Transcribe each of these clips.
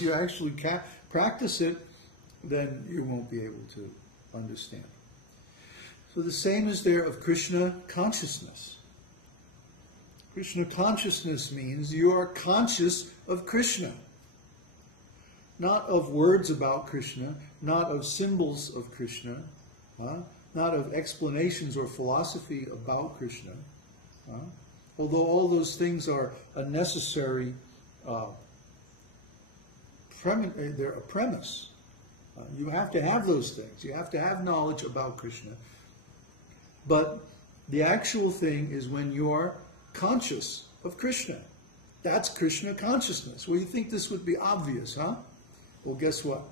you actually practice it, then you won't be able to understand. So the same is there of Kṛṣṇa consciousness. Kṛṣṇa consciousness means you are conscious of Kṛṣṇa. Not of words about Kṛṣṇa, not of symbols of Kṛṣṇa, not of explanations or philosophy about Kṛṣṇa. Although all those things are a necessary, they're a premise. You have to have those things. You have to have knowledge about Kṛṣṇa. But the actual thing is when you are conscious of Kṛṣṇa. That's Kṛṣṇa consciousness. Well, you think this would be obvious, huh? Well, guess what?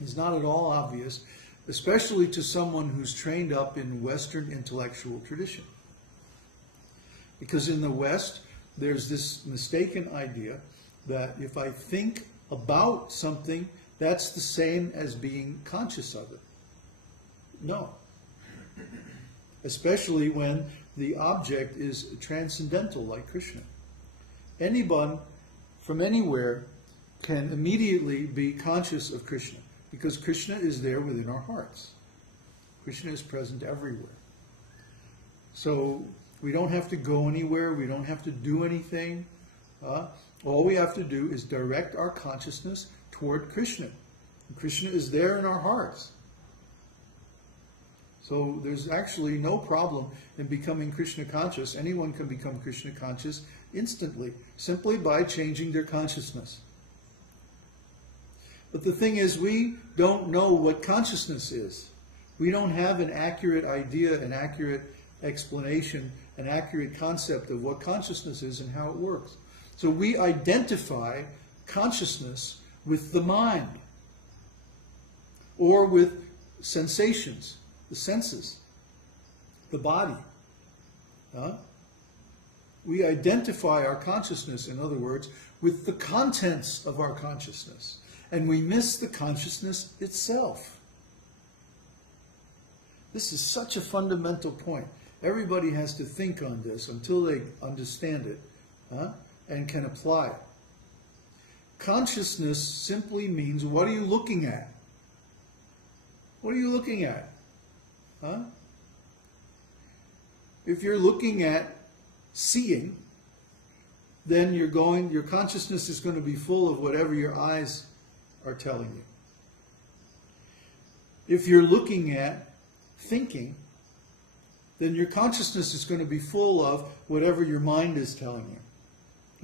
It's not at all obvious, especially to someone who's trained up in Western intellectual tradition. Because in the West, there's this mistaken idea that if I think about something, that's the same as being conscious of it. No. Especially when the object is transcendental, like Kṛṣṇa. Anyone from anywhere can immediately be conscious of Kṛṣṇa, because Kṛṣṇa is there within our hearts. Kṛṣṇa is present everywhere. So we don't have to go anywhere, we don't have to do anything. All we have to do is direct our consciousness toward Kṛṣṇa. And Kṛṣṇa is there in our hearts. So there's actually no problem in becoming Kṛṣṇa conscious. Anyone can become Kṛṣṇa conscious instantly, simply by changing their consciousness. But the thing is, we don't know what consciousness is. We don't have an accurate idea, an accurate explanation, an accurate concept of what consciousness is and how it works. So we identify consciousness with the mind, or with sensations, the senses, the body. We identify our consciousness, in other words, with the contents of our consciousness, and we miss the consciousness itself. This is such a fundamental point. Everybody has to think on this until they understand it and can apply it. Consciousness simply means, what are you looking at? What are you looking at? If you're looking at seeing, then your consciousness is going to be full of whatever your eyes are telling you. If you're looking at thinking, then your consciousness is going to be full of whatever your mind is telling you.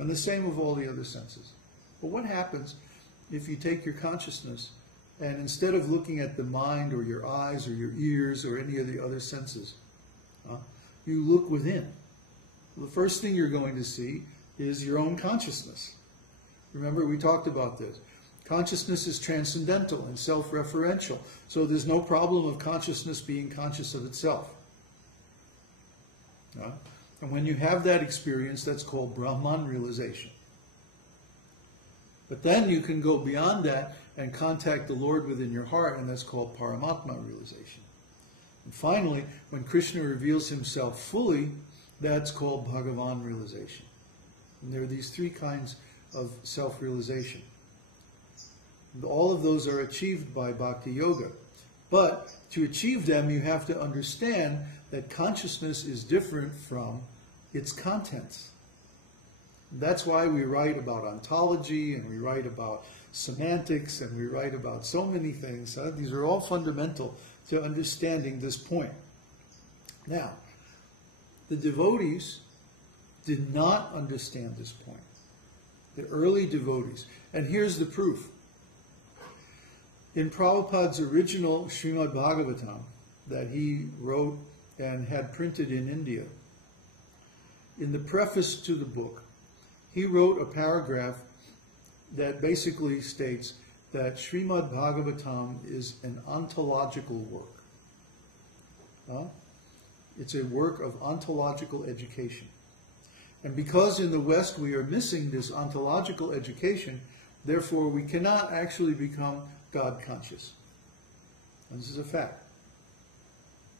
And the same with all the other senses. But what happens if you take your consciousness and instead of looking at the mind or your eyes or your ears or any of the other senses, you look within? Well, the first thing you're going to see is your own consciousness. Remember, we talked about this. Consciousness is transcendental and self-referential, so there's no problem of consciousness being conscious of itself. And when you have that experience, that's called Brahman realization. But then you can go beyond that and contact the Lord within your heart, and that's called Paramatma realization. And finally, when Kṛṣṇa reveals himself fully, that's called Bhagavan realization. And there are these three kinds of self-realization. All of those are achieved by Bhakti Yoga. But to achieve them, you have to understand that consciousness is different from its contents. That's why we write about ontology, and we write about semantics, and we write about so many things. These are all fundamental to understanding this point. Now, the devotees did not understand this point. The early devotees. And here's the proof. In Prabhupada's original Srimad Bhagavatam that he wrote and had printed in India, in the preface to the book, he wrote a paragraph that basically states that Srimad Bhagavatam is an ontological work. It's a work of ontological education. And because in the West we are missing this ontological education, therefore we cannot actually become God conscious. And this is a fact.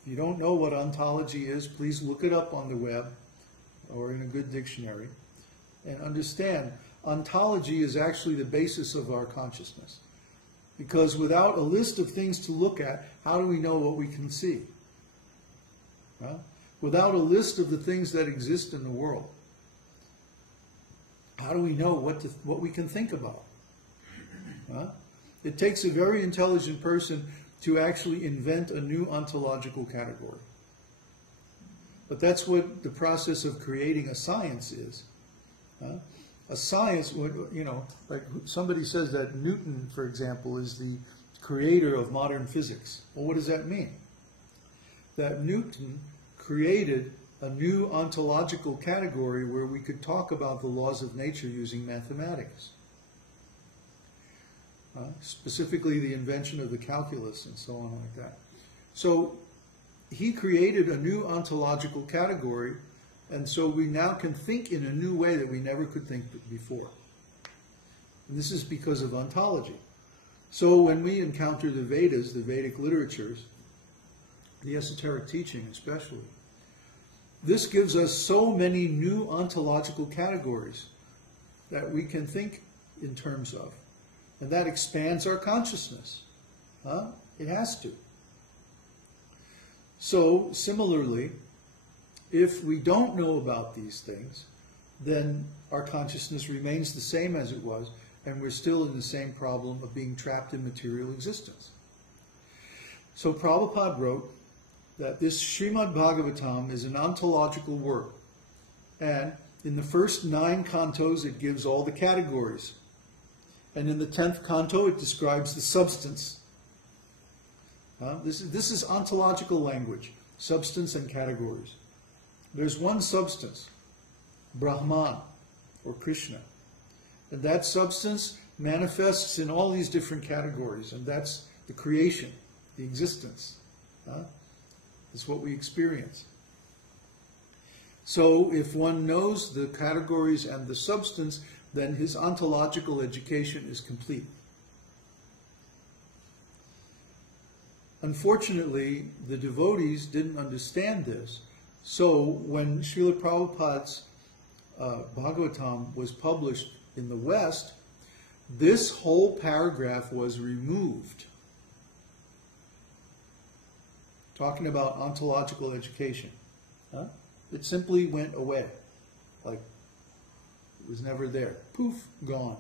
If you don't know what ontology is, please look it up on the web or in a good dictionary and understand. ontology is actually the basis of our consciousness. Because without a list of things to look at, how do we know what we can see? Well, without a list of the things that exist in the world, how do we know what we can think about? It takes a very intelligent person to actually invent a new ontological category. But that's what the process of creating a science is. A science, you know, like somebody says that Newton, for example, is the creator of modern physics. Well, what does that mean? That Newton created a new ontological category where we could talk about the laws of nature using mathematics. Specifically the invention of the calculus and so on like that. So he created a new ontological category, and so we now can think in a new way that we never could think before. And this is because of ontology. So when we encounter the Vedas, the Vedic literatures, the esoteric teaching especially, this gives us so many new ontological categories that we can think in terms of. And that expands our consciousness. It has to. So, similarly, if we don't know about these things, then our consciousness remains the same as it was, and we're still in the same problem of being trapped in material existence. So Prabhupada wrote that this Srimad Bhagavatam is an ontological work. And in the first 9 cantos, it gives all the categories. And in the 10th canto, it describes the substance. This is ontological language, substance and categories. There's one substance, Brahman, or Kṛṣṇa. And that substance manifests in all these different categories, and that's the creation, the existence. It's what we experience. So if one knows the categories and the substance, then his ontological education is complete. Unfortunately, the devotees didn't understand this. So when Srila Prabhupada's Bhagavatam was published in the West, this whole paragraph was removed. Talking about ontological education. It simply went away. Like, it was never there. Poof, gone.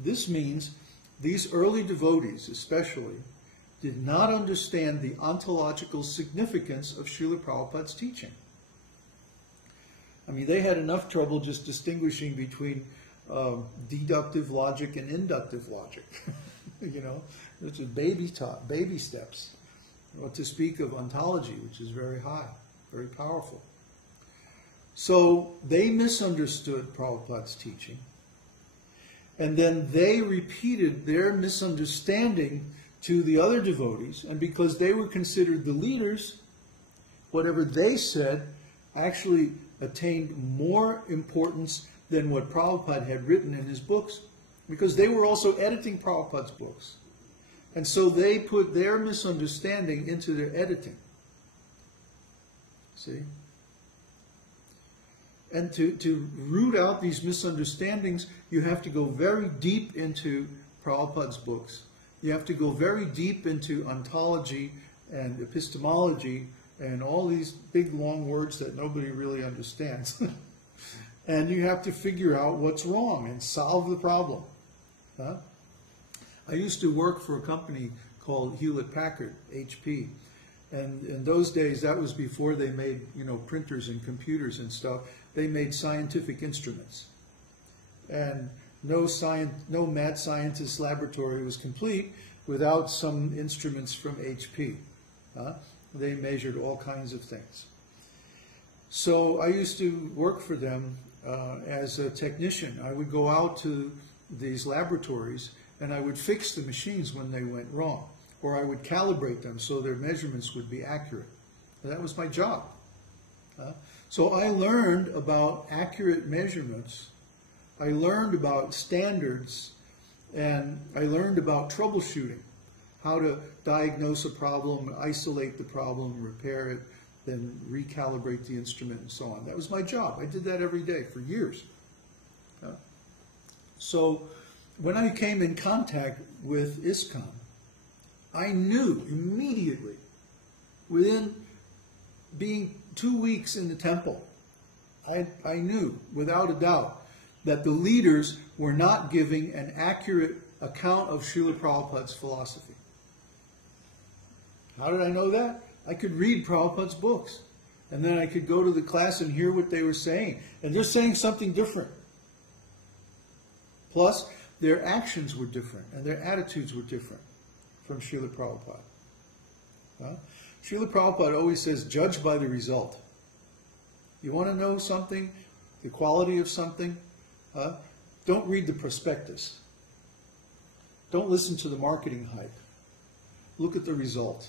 This means these early devotees, especially, did not understand the ontological significance of Srila Prabhupada's teaching. I mean, they had enough trouble just distinguishing between deductive logic and inductive logic. You know, it's baby steps. Well, to speak of ontology, which is very high, very powerful. So they misunderstood Prabhupada's teaching, and then they repeated their misunderstanding to the other devotees, and because they were considered the leaders, whatever they said actually attained more importance than what Prabhupada had written in his books, because they were also editing Prabhupada's books. And so they put their misunderstanding into their editing. See? And to root out these misunderstandings, you have to go very deep into Prabhupada's books. You have to go very deep into ontology and epistemology and all these big long words that nobody really understands. And you have to figure out what's wrong and solve the problem. I used to work for a company called Hewlett-Packard, HP. And in those days, that was before they made, you know, printers and computers and stuff. They made scientific instruments. And no mad scientist laboratory was complete without some instruments from HP. They measured all kinds of things. So I used to work for them as a technician. I would go out to these laboratories and I would fix the machines when they went wrong, or I would calibrate them so their measurements would be accurate. And that was my job. So I learned about accurate measurements, I learned about standards, and I learned about troubleshooting, how to diagnose a problem, isolate the problem, repair it, then recalibrate the instrument and so on. That was my job. I did that every day for years. So when I came in contact with ISKCON, I knew immediately, within being 2 weeks in the temple, I knew without a doubt that the leaders were not giving an accurate account of Srila Prabhupada's philosophy. How did I know that? I could read Prabhupada's books, and then I could go to the class and hear what they were saying. And they're saying something different. Plus, their actions were different, and their attitudes were different from Srila Prabhupada. Srila Prabhupada always says, judge by the result. You want to know something, the quality of something? Don't read the prospectus. Don't listen to the marketing hype. Look at the result.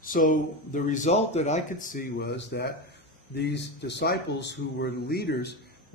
So the result that I could see was that these disciples who were the leaders